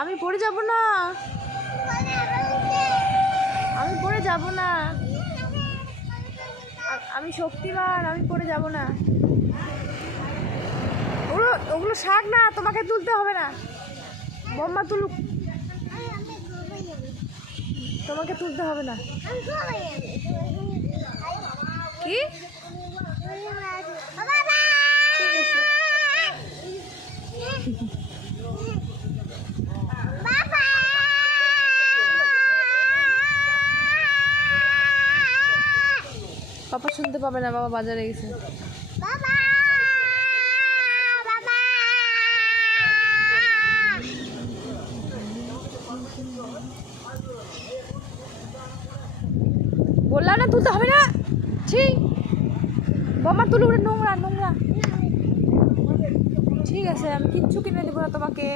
আমি পড়ে যাব না, আমি পড়ে যাব না, আমি শক্তিমান, আমি পড়ে যাব না। ওগুলো ওগুলো শাক না, তোমাকে তুলতে হবে না। বম্মা তুলুক, তোমাকে তুলতে হবে না। কি ঠিক আছে। পাপা শুনতে পাবে না, বাবা বাজারে গেছে। বললাম না তুলতে হবে না। ঠিক বাবা তুলুক, নোংরা নোংরা। ঠিক আছে, আমি কিচ্ছু কিনে দেবো না তোমাকে।